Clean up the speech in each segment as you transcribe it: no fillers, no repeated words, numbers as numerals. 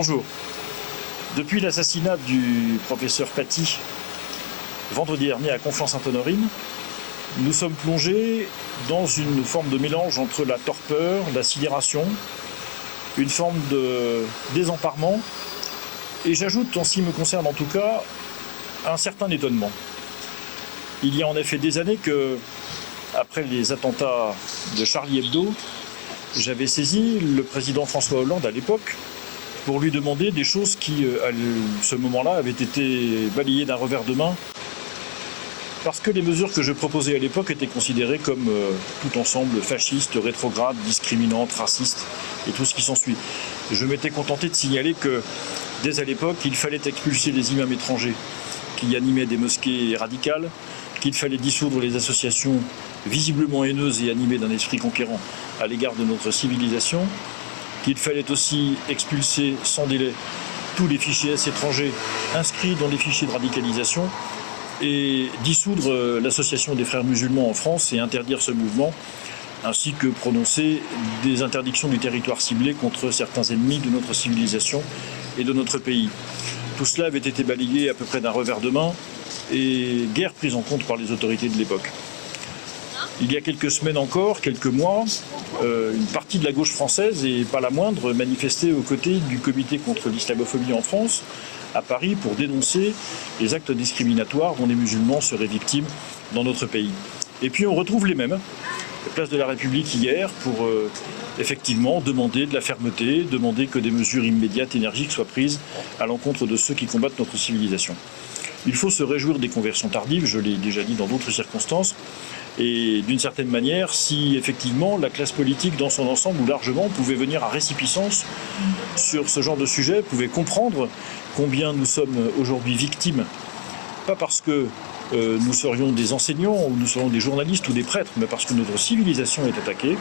Bonjour. Depuis l'assassinat du professeur Paty, vendredi dernier à Conflans-Sainte-Honorine, nous sommes plongés dans une forme de mélange entre la torpeur, la sidération, une forme de désemparement, et j'ajoute, en ce qui me concerne en tout cas, un certain étonnement. Il y a en effet des années que, après les attentats de Charlie Hebdo, j'avais saisi le président François Hollande à l'époque pour lui demander des choses qui, à ce moment-là, avaient été balayées d'un revers de main parce que les mesures que je proposais à l'époque étaient considérées comme tout ensemble fascistes, rétrogrades, discriminantes, racistes et tout ce qui s'ensuit. Je m'étais contenté de signaler que, dès à l'époque, il fallait expulser les imams étrangers qui animaient des mosquées radicales, qu'il fallait dissoudre les associations visiblement haineuses et animées d'un esprit conquérant à l'égard de notre civilisation, qu'il fallait aussi expulser sans délai tous les fichiers S étrangers inscrits dans les fichiers de radicalisation et dissoudre l'association des frères musulmans en France et interdire ce mouvement, ainsi que prononcer des interdictions du territoire ciblé contre certains ennemis de notre civilisation et de notre pays. Tout cela avait été balayé à peu près d'un revers de main et guère pris en compte par les autorités de l'époque. Il y a quelques semaines encore, quelques mois, une partie de la gauche française, et pas la moindre, manifestait aux côtés du comité contre l'islamophobie en France, à Paris, pour dénoncer les actes discriminatoires dont les musulmans seraient victimes dans notre pays. Et puis on retrouve les mêmes, place de la République hier, pour effectivement demander de la fermeté, demander que des mesures immédiates, énergiques soient prises à l'encontre de ceux qui combattent notre civilisation. Il faut se réjouir des conversions tardives, je l'ai déjà dit dans d'autres circonstances, et d'une certaine manière, si effectivement la classe politique dans son ensemble ou largement pouvait venir à récipicence sur ce genre de sujet, pouvait comprendre combien nous sommes aujourd'hui victimes, pas parce que nous serions des enseignants ou nous serions des journalistes ou des prêtres, mais parce que notre civilisation est attaquée,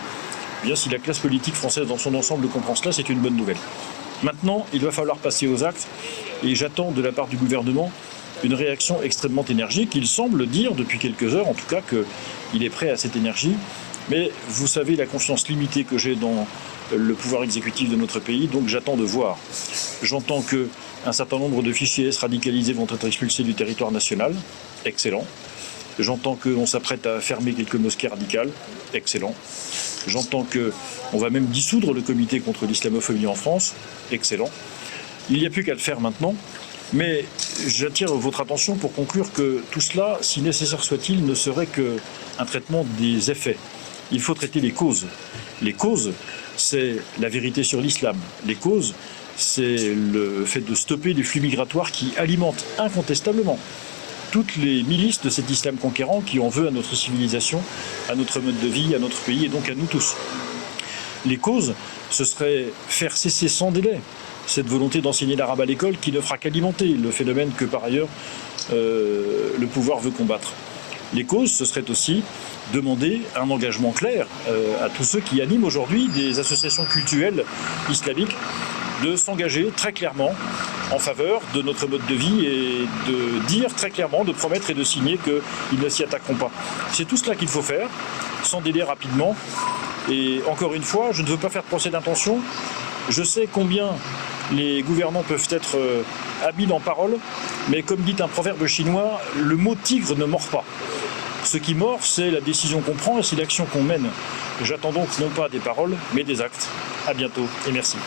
eh bien si la classe politique française dans son ensemble comprend cela, c'est une bonne nouvelle. Maintenant, il va falloir passer aux actes et j'attends de la part du gouvernement une réaction extrêmement énergique. Il semble dire depuis quelques heures, en tout cas, qu'il est prêt à cette énergie. Mais vous savez la confiance limitée que j'ai dans le pouvoir exécutif de notre pays, donc j'attends de voir. J'entends qu'un certain nombre de fichiers S radicalisés vont être expulsés du territoire national. Excellent. J'entends qu'on s'apprête à fermer quelques mosquées radicales. Excellent. J'entends qu'on va même dissoudre le comité contre l'islamophobie en France. Excellent. Il n'y a plus qu'à le faire maintenant. Mais j'attire votre attention pour conclure que tout cela, si nécessaire soit-il, ne serait qu'un traitement des effets. Il faut traiter les causes. Les causes, c'est la vérité sur l'islam. Les causes, c'est le fait de stopper les flux migratoires qui alimentent incontestablement toutes les milices de cet islam conquérant qui en veut à notre civilisation, à notre mode de vie, à notre pays et donc à nous tous. Les causes, ce serait faire cesser sans délai cette volonté d'enseigner l'arabe à l'école qui ne fera qu'alimenter le phénomène que par ailleurs le pouvoir veut combattre. Les causes, ce serait aussi demander un engagement clair à tous ceux qui animent aujourd'hui des associations cultuelles islamiques de s'engager très clairement en faveur de notre mode de vie et de dire très clairement, de promettre et de signer qu'ils ne s'y attaqueront pas. C'est tout cela qu'il faut faire, sans délai rapidement. Et encore une fois, je ne veux pas faire de procès d'intention. Je sais combien les gouvernants peuvent être habiles en parole, mais comme dit un proverbe chinois, le mot tigre ne mord pas. Ce qui mord, c'est la décision qu'on prend et c'est l'action qu'on mène. J'attends donc non pas des paroles, mais des actes. À bientôt et merci.